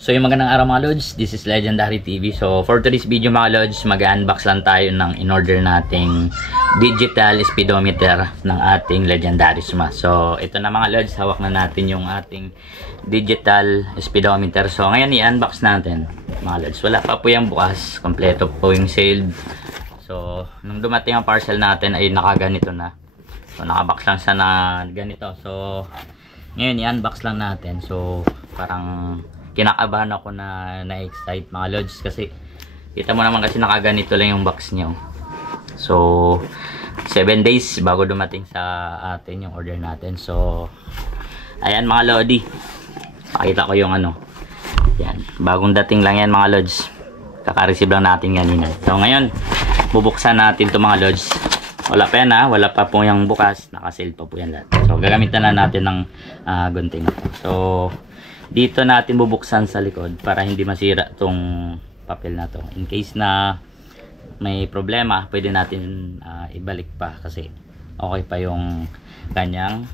So yung magandang araw mga lods, this is Legendary TV. So for today's video mga lods, mag-unbox lang tayo ng in-order nating digital speedometer ng ating Legendary Smash. So ito na mga lods, hawak na natin yung ating digital speedometer. So ngayon i-unbox natin mga lods. Wala pa po yung bukas, kompleto po yung sealed. So nung dumating ang parcel natin ay nakaganito na. So nakabox lang siya na ganito. So ngayon i-unbox lang natin. So parang kinakabahan ako na-excite mga lods kasi kita mo naman kasi nakaganito lang yung box niyo. So 7 days bago dumating sa atin yung order natin. So ayan mga lodi, pakita ko yung ano yan, bagong dating lang yan mga lods, kaka-receive lang natin kanina. So ngayon bubuksan natin to mga lods. Wala pa yan ha, wala pa po yung bukas, naka-sealed pa po yan lahat. So gagamitan na natin ng gunting. So dito natin bubuksan sa likod para hindi masira tong papel na to. In case na may problema, pwede natin ibalik pa kasi okay pa yung kanyang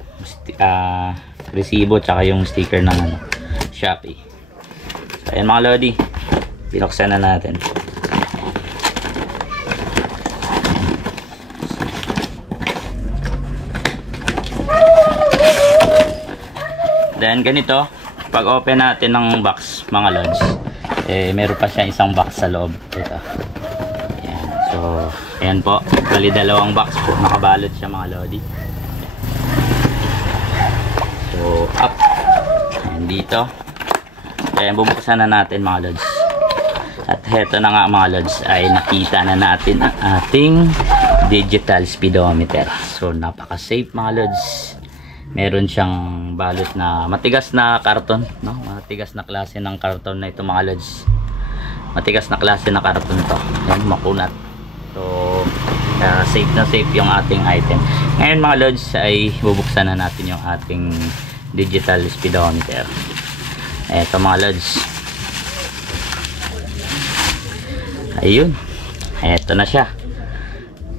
resibo tsaka yung sticker ng ano, Shopee. So ayan mga lodi, binuksan na natin. Then ganito, pag open natin ng box mga lods, meron pa siya isang box sa loob. Ito. Ayan. So ayan po, bali dalawang box po, nakabalot siya mga lodi. So up, ayan dito. Ayan, bubuksan na natin mga lods. At heto na nga mga lods, ay nakita na natin ang ating digital speedometer. So napaka safe mga lods. Meron siyang balot na matigas na karton, no? Matigas na klase ng karton na ito mga lods. Matigas na klase na karton to. Yan, makunat. So safe na safe yung ating item. Ngayon mga lods ay bubuksan na natin yung ating digital speedometer. Eto mga lods. Ayun. Eto na siya.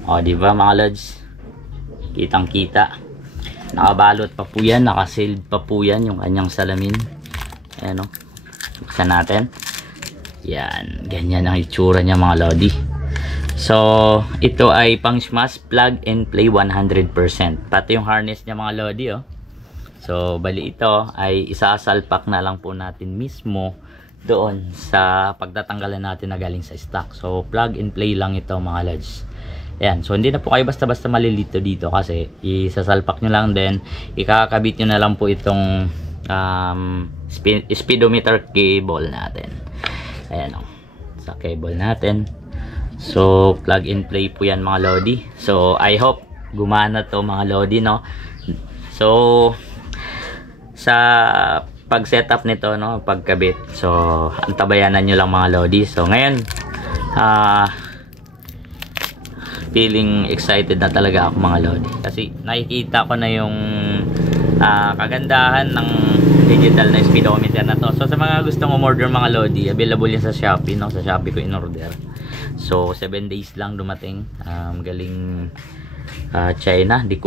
O di ba mga lods? Kitang-kita. Nakabalot pa po yan, nakasealed pa po yan yung kanyang salamin. Ayan o, buksan natin. Yan, ganyan ang itsura niya mga lodi. So ito ay pang smash, plug and play 100%. Pati yung harness niya mga lodi oh. So bali ito ay isasalpak na lang po natin mismo doon sa pagtatanggalan natin na galing sa stock. So plug and play lang ito mga lods. Ayan, so hindi na po kayo basta-basta malilito dito kasi isasalpak nyo lang, then ikakabit nyo na lang po itong speedometer cable natin. Ayan o, sa cable natin. So plug and play po yan mga lodi. So I hope gumana to mga lodi, no? So sa pag setup nito, no, pagkabit, so antabayanan nyo lang mga lodi. So ngayon feeling excited na talaga ako mga lodi kasi nakikita ko na yung kagandahan ng digital na speedometer na to. So sa mga gustong umorder mga lodi, available yan sa Shopee, no? Sa Shopee ko in-order. So 7 days lang dumating. Galing China. Hindi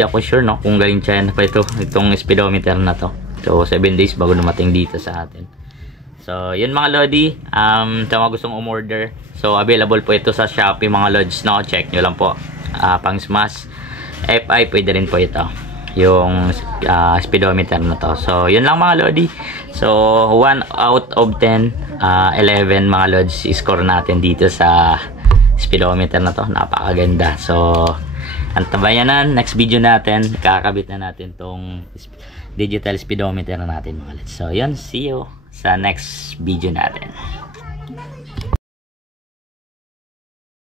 ako sure, no, kung galing China pa itong speedometer na to. So 7 days bago dumating dito sa atin. So yun mga lodi, sa mga gustong umorder, so available po ito sa Shopee mga lods, no? Check nyo lang po. Pang smash FI pwede rin po ito yung speedometer na to. So yun lang mga lodi. So 1 out of 10, 11 mga lods score natin dito sa speedometer na to. Napakaganda. So antabayanan, next video natin kakabit na natin tong digital speedometer na natin mga lods. So yun, see you sa next video natin.